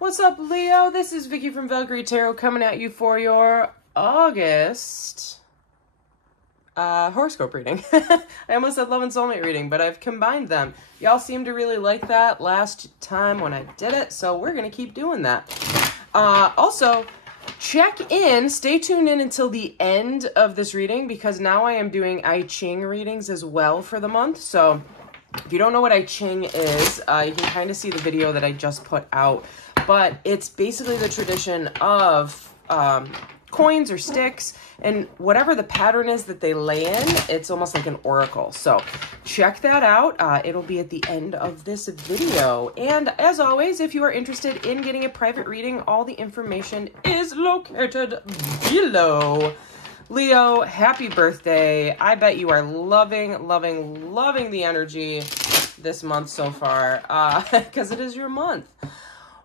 What's up, Leo? This is Vicky from Valkyrie Tarot coming at you for your August horoscope reading. I almost said love and soulmate reading, but I've combined them. Y'all seemed to really like that last time when I did it, so we're going to keep doing that. Also, check in, stay tuned in until the end of this reading, because now I am doing I Ching readings as well for the month. So if you don't know what I Ching is, you can kind of see the video that I just put out. But it's basically the tradition of coins or sticks, and whatever the pattern is that they lay in, it's almost like an oracle. So check that out. It'll be at the end of this video. And as always, if you are interested in getting a private reading, all the information is located below. Leo, happy birthday. I bet you are loving the energy this month so far, because it is your month.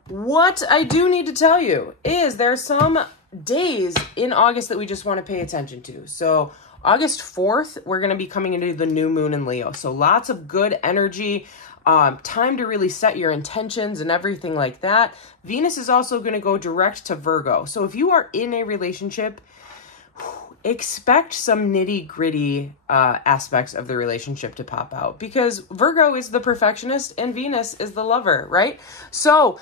What I do need to tell you is there's some days in August that we just want to pay attention to. So August 4th, we're going to be coming into the new moon in Leo. So lots of good energy, time to really set your intentions and everything like that. Venus is also going to go direct to Virgo. So if you are in a relationship, expect some nitty-gritty aspects of the relationship to pop out, because Virgo is the perfectionist and Venus is the lover, right? So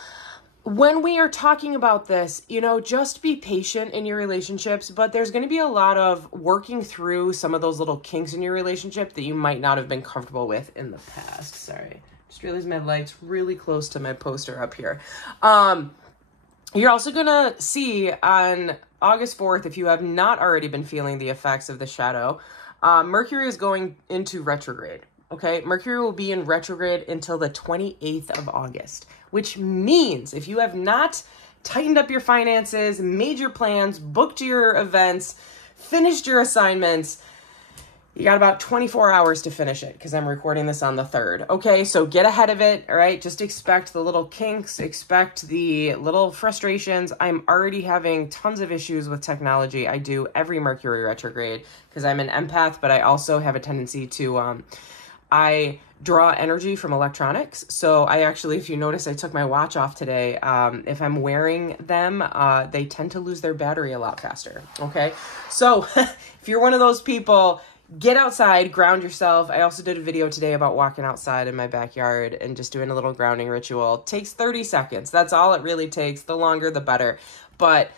when we are talking about this, you know, just be patient in your relationships, but there's going to be a lot of working through some of those little kinks in your relationship that you might not have been comfortable with in the past. Sorry, just realized my light's really close to my poster up here. You're also going to see on August 4th, if you have not already been feeling the effects of the shadow, Mercury is going into retrograde. Okay, Mercury will be in retrograde until the 28th of August, which means if you have not tightened up your finances, made your plans, booked your events, finished your assignments, you got about 24 hours to finish it, because I'm recording this on the 3rd. Okay, so get ahead of it, all right? Just expect the little kinks, expect the little frustrations. I'm already having tons of issues with technology. I do every Mercury retrograde because I'm an empath, but I also have a tendency to, I draw energy from electronics. So I actually, if you notice, I took my watch off today. If I'm wearing them, they tend to lose their battery a lot faster, okay? So if you're one of those people, get outside, ground yourself. I also did a video today about walking outside in my backyard and just doing a little grounding ritual. It takes 30 seconds. That's all it really takes. The longer, the better. But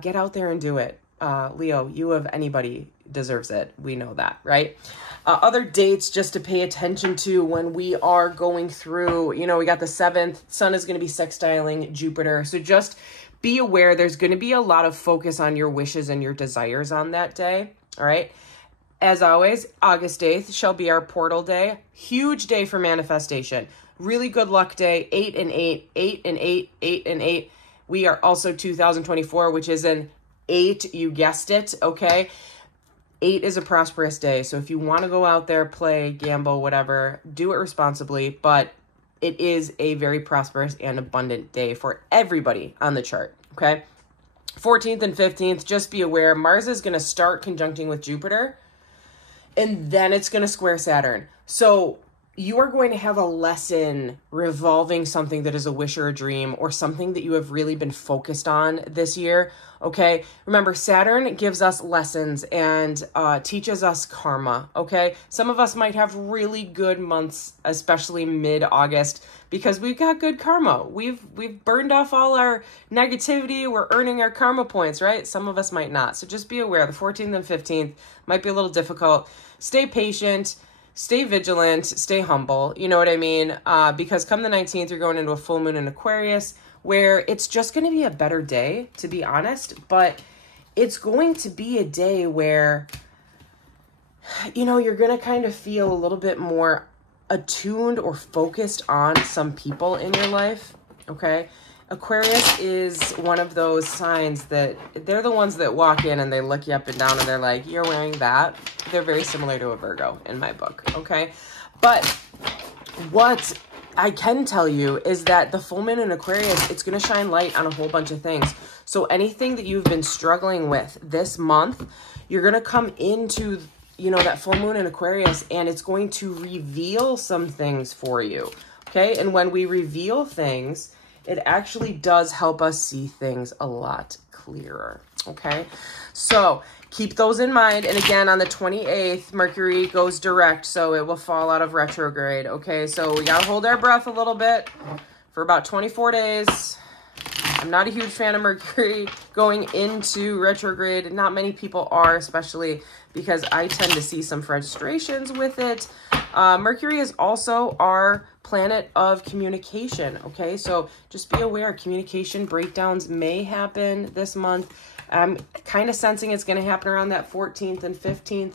get out there and do it. Leo, you of anybody deserves it. We know that, right? Other dates just to pay attention to when we are going through, you know, we got the 7th. Sun is going to be sextiling Jupiter. So just be aware there's going to be a lot of focus on your wishes and your desires on that day, all right? As always, August 8th shall be our portal day. Huge day for manifestation. Really good luck day. 8 and 8, 8 and 8, 8 and 8. We are also 2024, which is an 8. You guessed it, okay? 8 is a prosperous day. So if you want to go out there, play, gamble, whatever, do it responsibly. But it is a very prosperous and abundant day for everybody on the chart, okay? 14th and 15th, just be aware. Mars is going to start conjuncting with Jupiter, and then it's going to square Saturn. So you are going to have a lesson revolving something that is a wish or a dream, or something that you have really been focused on this year, okay? Remember, Saturn gives us lessons and teaches us karma, okay? Some of us might have really good months, especially mid-August, because we've got good karma. We've burned off all our negativity. We're earning our karma points, right? Some of us might not. So just be aware, the 14th and 15th might be a little difficult. Stay patient. Stay vigilant, stay humble, you know what I mean? Because come the 19th, you're going into a full moon in Aquarius, where it's just going to be a better day, to be honest. But it's going to be a day where, you know, you're going to kind of feel a little bit more attuned or focused on some people in your life, okay? Aquarius is one of those signs that they're the ones that walk in and they look you up and down and they're like, you're wearing that. They're very similar to a Virgo in my book, okay? But what I can tell you is that the full moon in Aquarius, it's going to shine light on a whole bunch of things. So anything that you've been struggling with this month, you're going to come into, you know, that full moon in Aquarius, and it's going to reveal some things for you, okay? And when we reveal things, it actually does help us see things a lot clearer, okay? So keep those in mind. And again, on the 28th, Mercury goes direct, so it will fall out of retrograde, okay? So we got to hold our breath a little bit for about 24 days. I'm not a huge fan of Mercury going into retrograde. Not many people are, especially because I tend to see some frustrations with it. Mercury is also our planet of communication, okay? So just be aware, communication breakdowns may happen this month. I'm kind of sensing it's going to happen around that 14th and 15th.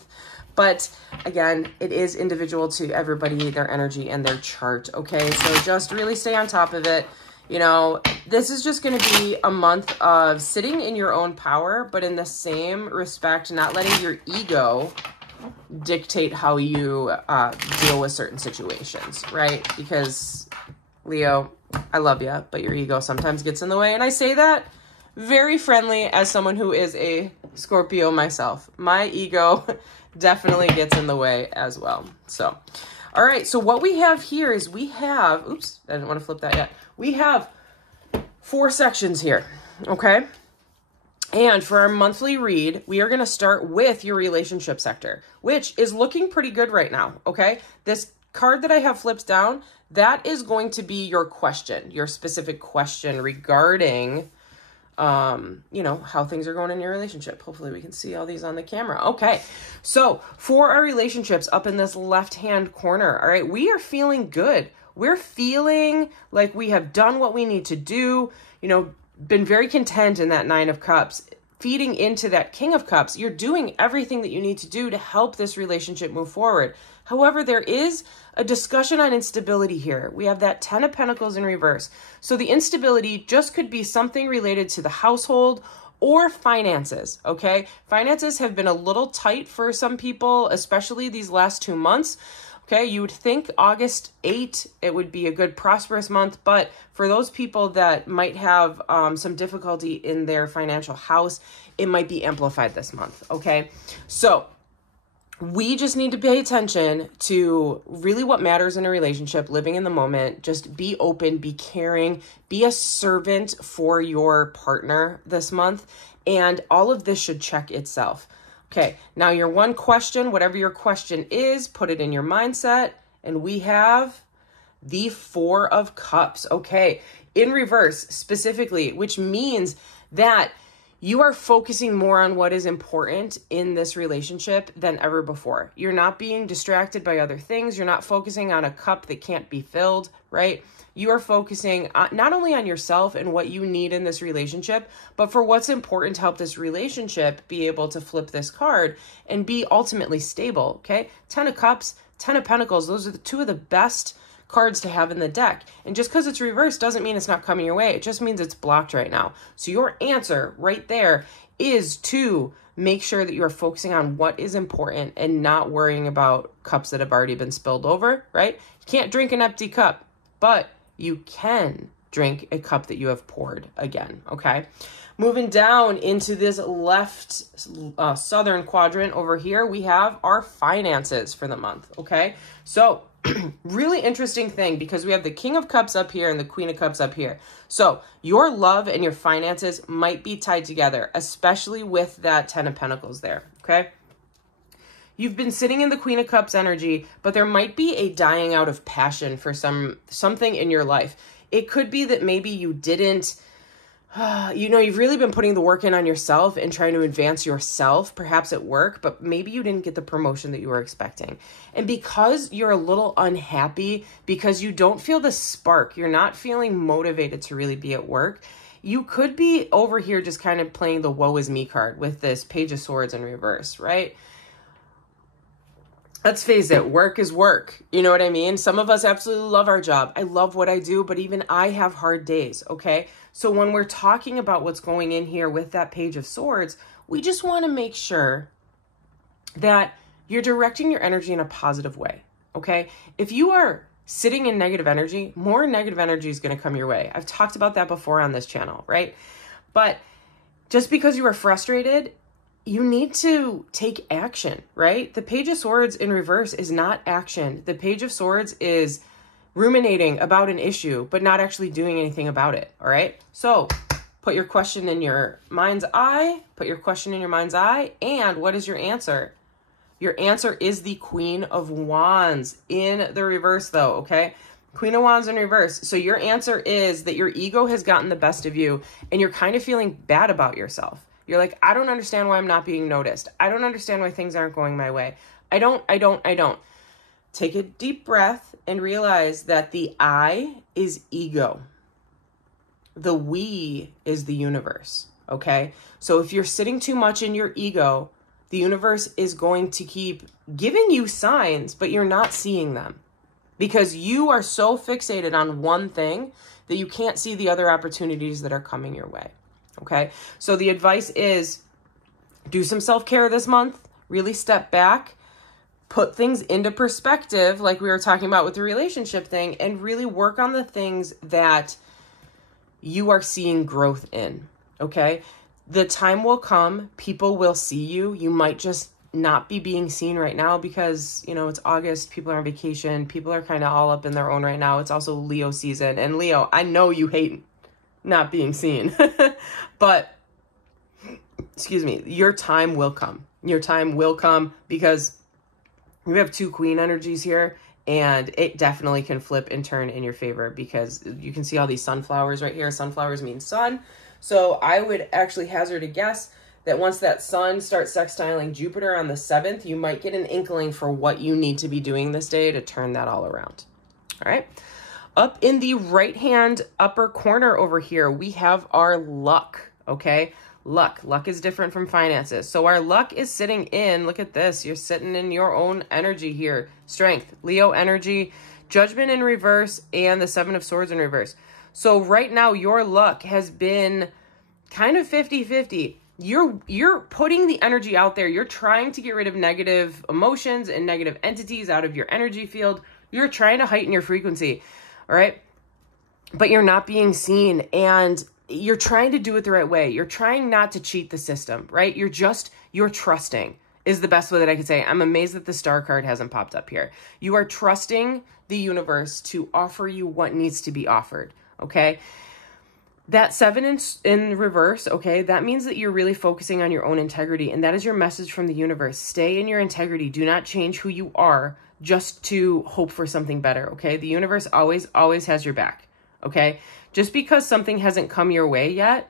But again, it is individual to everybody, their energy and their chart, okay? So just really stay on top of it. You know, this is just going to be a month of sitting in your own power, but in the same respect, not letting your ego dictate how you deal with certain situations, right? Because, Leo, I love you, but your ego sometimes gets in the way. And I say that very friendly as someone who is a Scorpio myself. My ego definitely gets in the way as well. So, all right. So what we have here is we have, oops, I didn't want to flip that yet. We have 4 sections here, okay? And for our monthly read, we are going to start with your relationship sector, which is looking pretty good right now, okay? This card that I have flipped down, that is going to be your question, your specific question regarding, you know, how things are going in your relationship. Hopefully we can see all these on the camera. Okay, so for our relationships up in this left-hand corner, all right, we are feeling good. We're feeling like we have done what we need to do, you know, been very content in that 9 of Cups, feeding into that King of Cups. You're doing everything that you need to do to help this relationship move forward. However, there is a discussion on instability here. We have that 10 of Pentacles in reverse. So the instability just could be something related to the household or finances, okay? Finances have been a little tight for some people, especially these last 2 months. Okay, you would think August 8, it would be a good prosperous month, but for those people that might have some difficulty in their financial house, it might be amplified this month, okay? So we just need to pay attention to really what matters in a relationship, living in the moment. Just be open, be caring, be a servant for your partner this month, and all of this should check itself. Okay, now your one question, whatever your question is, put it in your mindset. And we have the 4 of Cups, okay, in reverse specifically, which means that you are focusing more on what is important in this relationship than ever before. You're not being distracted by other things. You're not focusing on a cup that can't be filled, right? You are focusing not only on yourself and what you need in this relationship, but for what's important to help this relationship be able to flip this card and be ultimately stable, okay? 10 of Cups, 10 of Pentacles, those are the 2 of the best cards to have in the deck. And just because it's reversed doesn't mean it's not coming your way. It just means it's blocked right now. So your answer right there is to make sure that you are focusing on what is important and not worrying about cups that have already been spilled over, right? You can't drink an empty cup, but you can drink a cup that you have poured again, okay? Moving down into this left southern quadrant over here, we have our finances for the month, okay? So really interesting thing because we have the King of Cups up here and the Queen of Cups up here. So your love and your finances might be tied together, especially with that 10 of Pentacles there, okay? You've been sitting in the Queen of Cups energy, but there might be a dying out of passion for something in your life. It could be that maybe you didn't, you know, you've really been putting the work in on yourself and trying to advance yourself, perhaps at work, but maybe you didn't get the promotion that you were expecting. And because you're a little unhappy, because you don't feel the spark, you're not feeling motivated to really be at work, you could be over here just kind of playing the woe is me card with this Page of Swords in reverse, right? Let's face it, work is work. You know what I mean? Some of us absolutely love our job. I love what I do, but even I have hard days, okay? So when we're talking about what's going in here with that Page of Swords, we just want to make sure that you're directing your energy in a positive way, okay? If you are sitting in negative energy, more negative energy is going to come your way. I've talked about that before on this channel, right? But just because you are frustrated, you need to take action, right? The Page of Swords in reverse is not action. The Page of Swords is ruminating about an issue, but not actually doing anything about it. All right. So put your question in your mind's eye, put your question in your mind's eye. And what is your answer? Your answer is the Queen of Wands in the reverse though. Okay. Queen of Wands in reverse. So your answer is that your ego has gotten the best of you and you're kind of feeling bad about yourself. You're like, I don't understand why I'm not being noticed. I don't understand why things aren't going my way. I don't. Take a deep breath and realize that the I is ego. The we is the universe. Okay. So if you're sitting too much in your ego, the universe is going to keep giving you signs, but you're not seeing them. Because you are so fixated on one thing that you can't see the other opportunities that are coming your way. Okay. So the advice is do some self-care this month, really step back, put things into perspective, like we were talking about with the relationship thing, and really work on the things that you are seeing growth in. Okay. The time will come, people will see you. You might just not be being seen right now because, you know, it's August, people are on vacation, people are kind of all up in their own right now. It's also Leo season. And Leo, I know you hate not being seen, but excuse me, your time will come. Your time will come because we have two queen energies here and it definitely can flip and turn in your favor because you can see all these sunflowers right here. Sunflowers mean sun. So I would actually hazard a guess that once that sun starts sextiling Jupiter on the 7th, you might get an inkling for what you need to be doing this day to turn that all around. All right. Up in the right-hand upper corner over here, we have our luck, okay? Luck. Luck is different from finances. So our luck is sitting in, look at this, you're sitting in your own energy here. Strength, Leo energy, Judgment in reverse, and the 7 of Swords in reverse. So right now, your luck has been kind of 50-50. You're putting the energy out there. You're trying to get rid of negative emotions and negative entities out of your energy field. You're trying to heighten your frequency, all right? But you're not being seen, and you're trying to do it the right way. You're trying not to cheat the system, right? You're trusting is the best way that I could say. I'm amazed that the star card hasn't popped up here. You are trusting the universe to offer you what needs to be offered, okay? That 7 in reverse, okay, that means that you're really focusing on your own integrity, and that is your message from the universe. Stay in your integrity. Do not change who you are just to hope for something better, okay? The universe always has your back, okay? Just because something hasn't come your way yet,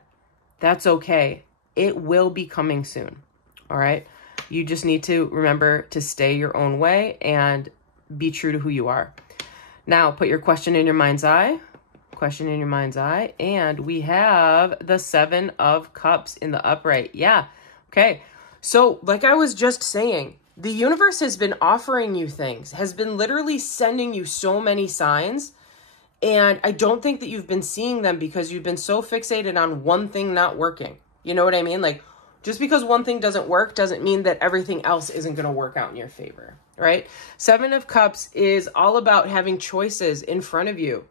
that's okay. It will be coming soon, all right? You just need to remember to stay your own way and be true to who you are. Now, put your question in your mind's eye. Question in your mind's eye, and we have the 7 of Cups in the upright. Yeah. Okay. So like I was just saying, the universe has been offering you things, has been literally sending you so many signs, and I don't think that you've been seeing them because you've been so fixated on one thing not working. You know what I mean? Like, just because one thing doesn't work doesn't mean that everything else isn't going to work out in your favor, right? 7 of Cups is all about having choices in front of you.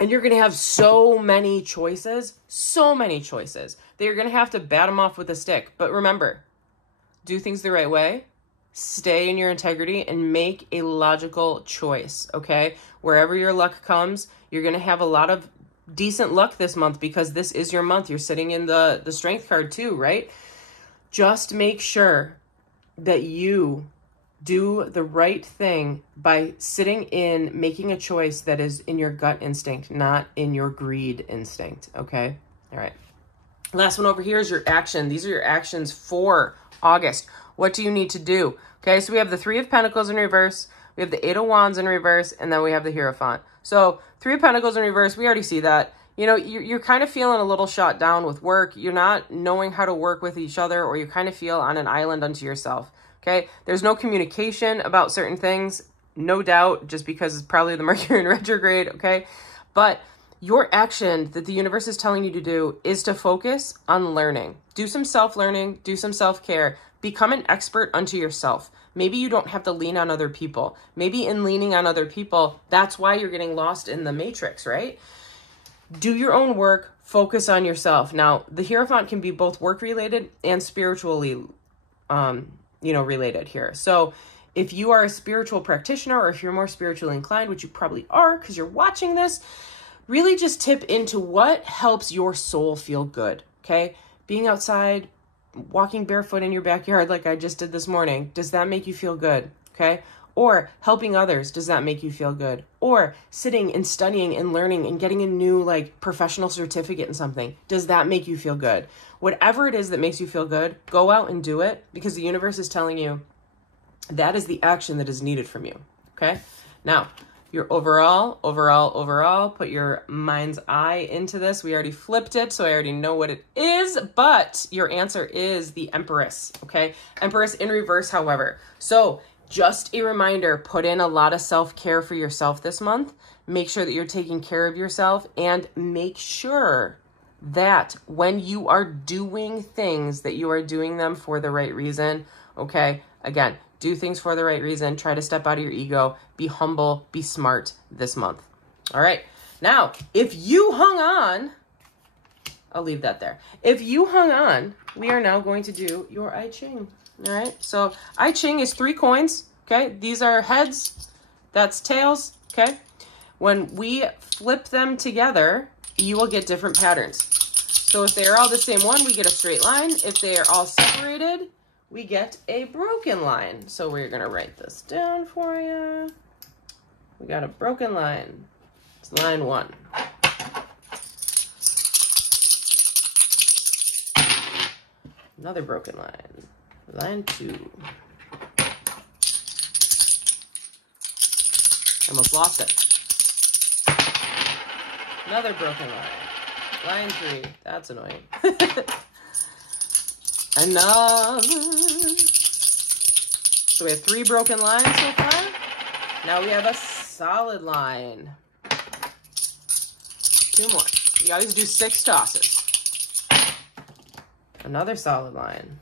And you're going to have so many choices that you're going to have to bat them off with a stick. But remember, do things the right way, stay in your integrity, and make a logical choice, okay? Wherever your luck comes, you're going to have a lot of decent luck this month because this is your month. You're sitting in the strength card too, right? Just make sure that you do the right thing by sitting in, making a choice that is in your gut instinct, not in your greed instinct, okay? All right. Last one over here is your action. These are your actions for August. What do you need to do? Okay, so we have the 3 of Pentacles in reverse, we have the 8 of Wands in reverse, and then we have the Hierophant. So 3 of Pentacles in reverse, we already see that. You know, you're kind of feeling a little shot down with work. You're not knowing how to work with each other, or you kind of feel on an island unto yourself. Okay, there's no communication about certain things, no doubt, just because it's probably the Mercury in retrograde, okay? But your action that the universe is telling you to do is to focus on learning. Do some self-learning, do some self-care, become an expert unto yourself. Maybe you don't have to lean on other people. Maybe in leaning on other people, that's why you're getting lost in the matrix, right? Do your own work, focus on yourself. Now, the Hierophant can be both work-related and spiritually related here. So if you are a spiritual practitioner, or if you're more spiritually inclined, which you probably are because you're watching this, really just tip into what helps your soul feel good, okay? Being outside, walking barefoot in your backyard like I just did this morning, does that make you feel good, okay? Or helping others, does that make you feel good? Or sitting and studying and learning and getting a new like professional certificate in something, does that make you feel good? Whatever it is that makes you feel good, go out and do it, because the universe is telling you that is the action that is needed from you, okay? Now, your overall, put your mind's eye into this. We already flipped it, so I already know what it is, but your answer is the Empress, okay? Empress in reverse, however. So just a reminder, put in a lot of self-care for yourself this month. Make sure that you're taking care of yourself, and make sure that when you are doing things, that you are doing them for the right reason, okay? Again, do things for the right reason. Try to step out of your ego. Be humble. Be smart this month. All right. Now, if you hung on, I'll leave that there. If you hung on, we are now going to do your I Ching. All right. So I Ching is 3 coins. Okay. These are heads. That's tails. Okay. When we flip them together, you will get different patterns. So if they are all the same one, we get a straight line. If they are all separated, we get a broken line. So we're going to write this down for you. We got a broken line. It's line 1. Another broken line. Line 2. Almost lost it. Another broken line. Line 3. That's annoying. Another. So we have 3 broken lines so far. Now we have a solid line. 2 more. You always do 6 tosses. Another solid line.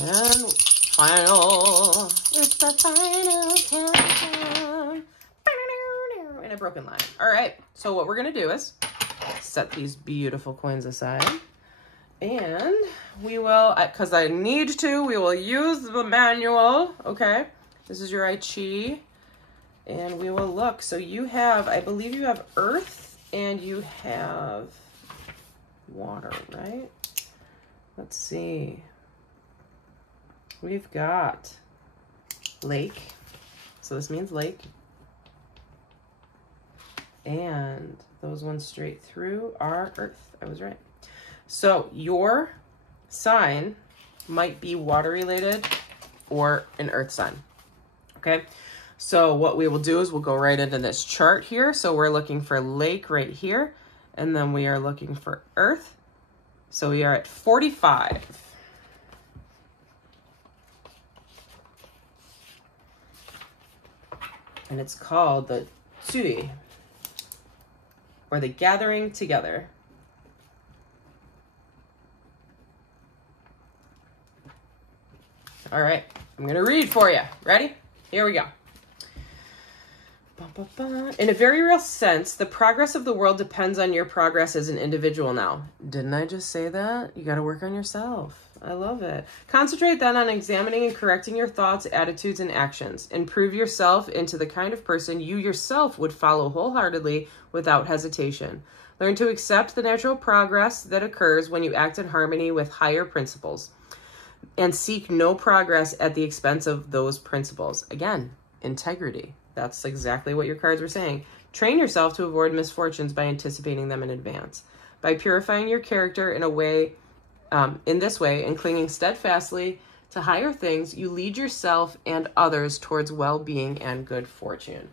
And final. It's the final countdown. And a broken line. All right. So what we're going to do is set these beautiful coins aside. And we will, because I need to, we will use the manual. Okay. This is your I Chi. And we will look. So you have, I believe you have earth and you have water, right? Let's see. We've got lake. So this means lake. And those ones straight through are earth. I was right. So your sign might be water related or an earth sign. Okay. So what we will do is we'll go right into this chart here. So we're looking for lake right here. And then we are looking for earth. So we are at 45. And it's called the Usui, or the gathering together. All right, I'm going to read for you. Ready? Here we go. In a very real sense, the progress of the world depends on your progress as an individual now. Didn't I just say that? You got to work on yourself. I love it. Concentrate then on examining and correcting your thoughts, attitudes, and actions. Improve yourself into the kind of person you yourself would follow wholeheartedly without hesitation. Learn to accept the natural progress that occurs when you act in harmony with higher principles, and seek no progress at the expense of those principles. Again, integrity. That's exactly what your cards were saying. Train yourself to avoid misfortunes by anticipating them in advance. By purifying your character in this way and clinging steadfastly to higher things, you lead yourself and others towards well-being and good fortune.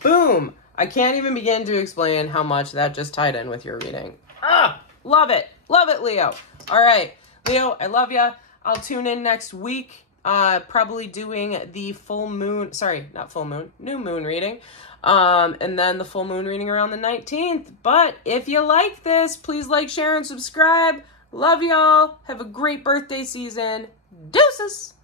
Boom! I can't even begin to explain how much that just tied in with your reading. Ah, love it. Love it, Leo. All right, Leo, I love you. I'll tune in next week. Probably doing the full moon, sorry, not full moon, new moon reading. And then the full moon reading around the 19th. But if you like this, please like, share, and subscribe. Love y'all. Have a great birthday season. Deuces.